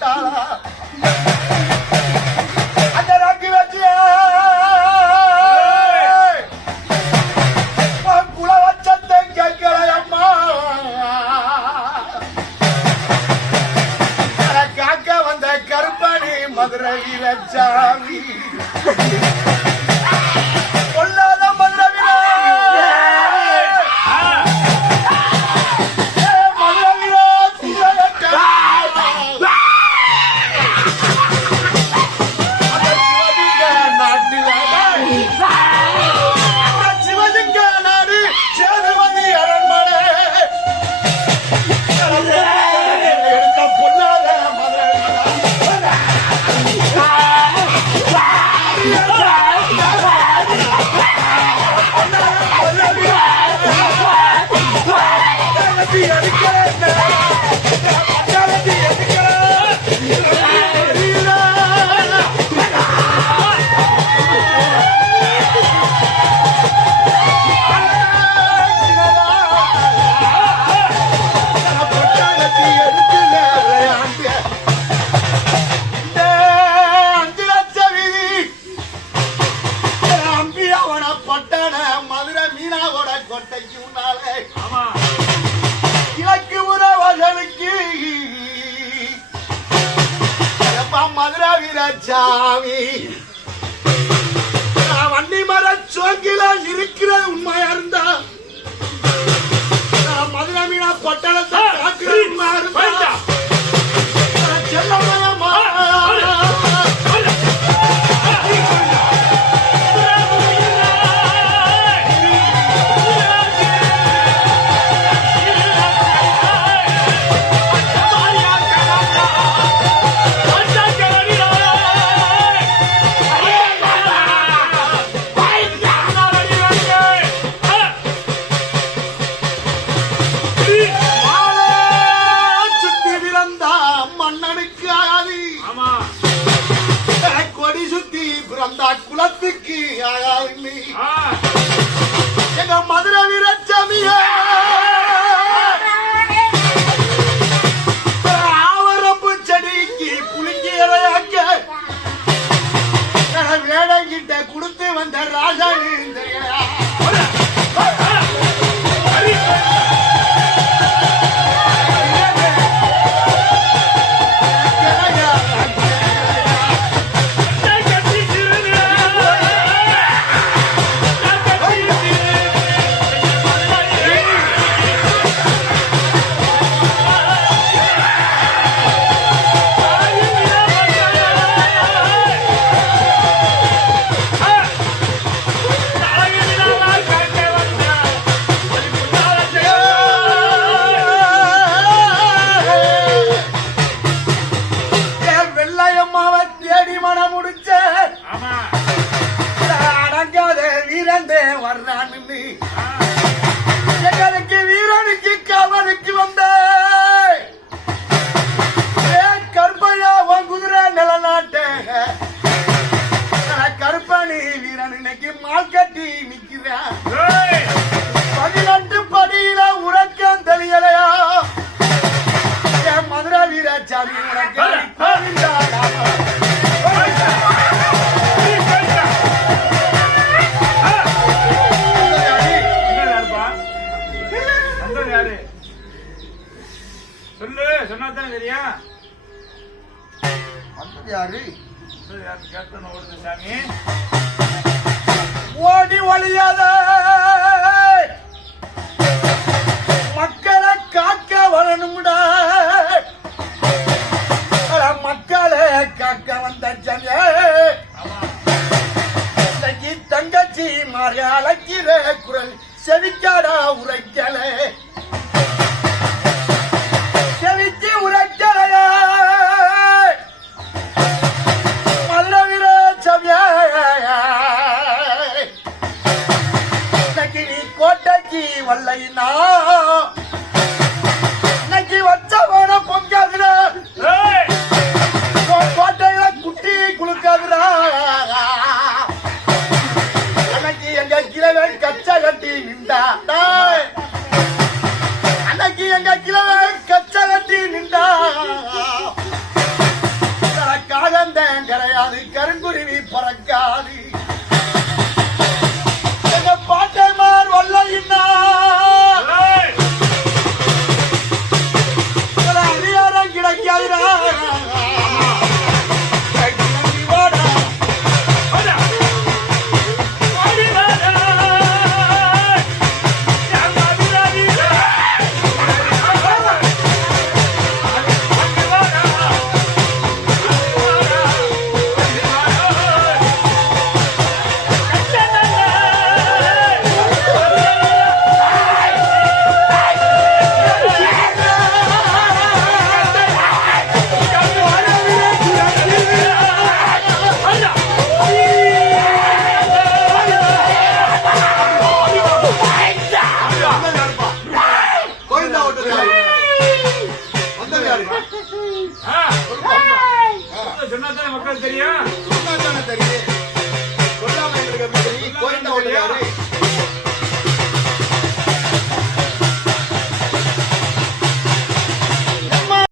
咋啦 vida diferente. சாமி வண்டி மர சோக்கில இருக்கிறது உண்மையா இருந்தா? மதுரை மீனா பட்டணத்தை உண்மையா இருந்தா? எங்க மதுரை வீரச்சமியே ஆவரப்பு செடிக்கு புளிங்கி வேடங்கிட்ட கொடுத்து வந்த ராஜா தெரியா வர்றான்னு. வீரனுக்கு கவனுக்கு வந்த. கருப்பையா உன் குதிரை நிலநாட்ட. கருப்பானி வீரன் இன்னைக்கு மால் கட்டி நிக்கிறான். பதினெட்டு படியில உறக்கம் தெரியலையா? ஓடி ஒளியாத. மக்களை காக்க வரணும்டா. மக்களை காக்க வந்த ஜனே. தங்கச்சி மாறி அழைக்கிற குரல் செவிக்காடா உரை வல்லைனா இன்னைக்கு வச்சவன பொங்காதுடா. கோட்டையில குட்டி குளுக்காதுடா அன்னைக்கு எங்க கிழவன் கச்சை கட்டி நின்றா. அன்னைக்கு எங்க கிழவன் கச்சை கட்டி நின்றா. காகந்தன் கிடையாது கருங்குருவி பறக்காது. சொன்னா மக்கள் தெரியும்? தெரியும்.